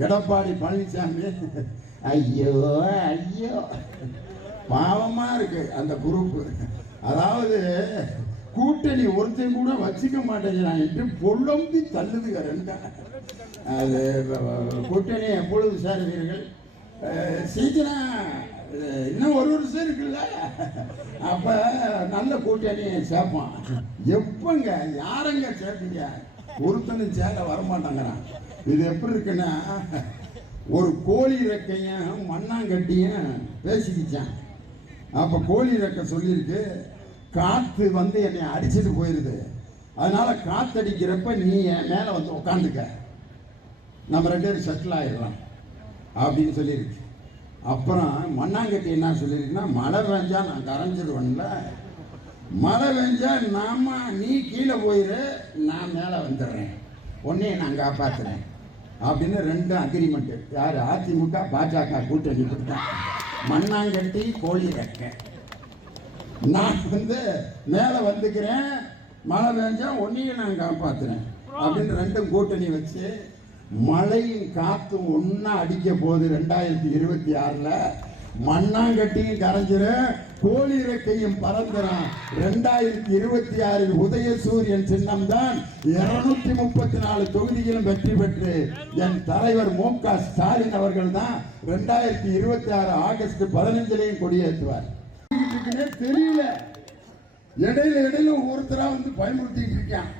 எடப்பாடி பழனிசாமி ஐயோ ஐயோ பாவமா இருக்கு அந்த குரூப். அதாவது கூட்டணி ஒருத்தன் கூட வச்சுக்க மாட்டேங்கிறான் பொல்லம்பி தள்ளுதுங்க ரெண்டா. அது கூட்டணி எப்பொழுது சேருவீர்கள்? சீக்கிரம் இன்னும் ஒரு வருஷம் இருக்குல்ல, அப்ப நல்ல கூட்டணியை சேர்ப்பான். எப்பங்க யாரங்க சேர்ப்பீங்க? ஒருத்தனும் சேர வரமாட்டாங்கிறான். இது எப்படி இருக்குன்னா, ஒரு கோழி ரெக்கையும் மண்ணாங்கட்டியும் பேசிக்கிச்சான். அப்ப கோழி ரெக்கை சொல்லியிருக்கு, காத்து வந்து என்னை அடிச்சுட்டு போயிருது, அதனால காத்தடிக்கிறப்ப நீ என் மேல வந்து உட்காந்துக்க, நம்ம ரெண்டு பேரும் செட்டில் ஆயிடலாம் அப்படின்னு சொல்லியிருக்கு. அப்புறம் மண்ணாங்கட்டி என்ன சொல்லியிருக்குன்னா, மழை பெஞ்சா நான் கரைஞ்சிடுவேன்ல, மழை பெஞ்சா நீ கீழே போயிரு, நான் மேலே வந்துடுறேன், உன்னையே நான் காப்பாற்றுறேன் அப்படின்னு ரெண்டு அக்ரிமெண்ட். யார்? அதிமுக பாஜக கூட்டணி கொடுத்தேன். மண்ணாங்கட்டி கோழி ரெக்கை. நான் வந்து மேலே வந்துக்கிறேன், மழை பெஞ்சா உன்னையும் நான் காப்பாற்றுறேன் அப்படின்னு ரெண்டும் கூட்டணி வச்சு மழையும் காத்தும் ஒன்னா அடிக்க போகுது. 2026 மண்ணாங்கட்டியும் கரைஞ்சிரும், கோழி ரெக்கையும் பறந்துடும். 2026 உதயசூரியன் சின்னம் தான் 234 தொகுதியிலும் வெற்றி பெற்று என் தலைவர் மு.க. ஸ்டாலின் அவர்கள் தான் 2026 ஆகஸ்ட் 15 கொடியேற்றுவார். தெரியல, இடையில ஒருத்தரா வந்து பயமுறுத்திட்டு இருக்கான்.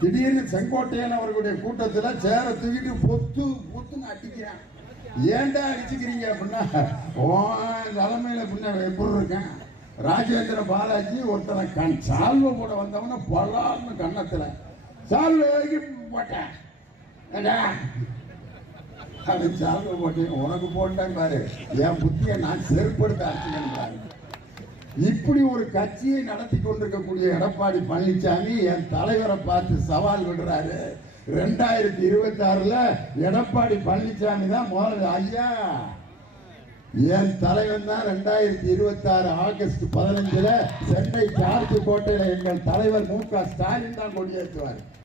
திடீர்னு செங்கோட்டையன் அவர்களுடைய கூட்டத்தில் சேர தூக்கிட்டு பொத்துன்னு அடிக்கிறான். ஏன்டா அடிச்சுக்கிறீங்க அப்படின்னா, தலைமையில பின்ன எப்படி இருக்கேன், ராஜேந்திர பாலாஜி ஒருத்தனை சால்வை போட வந்தவன பலான்னு கன்னத்துல சால்வை போட்டேன், அது சால்வை போட்டேன் உனக்கு போட்டேன் பாரு, என் புத்தியை நான் செருப்படுத்த அடிச்சுக்கிறேன். இப்படி ஒரு கட்சியை நடத்தி கொண்டிருக்கக்கூடிய எடப்பாடி பழனிசாமி என் தலைவரை பார்த்து சவால் விடுறாரு. 2026 எடப்பாடி பழனிசாமி தான் முதல்ல. ஐயா, என் தலைவன் தான் 2026 ஆகஸ்ட் 15 சென்னை ஜார்ஜ் கோட்டையில எங்கள் தலைவர் மு.க. ஸ்டாலின் தான் கொடியேற்றுவார்.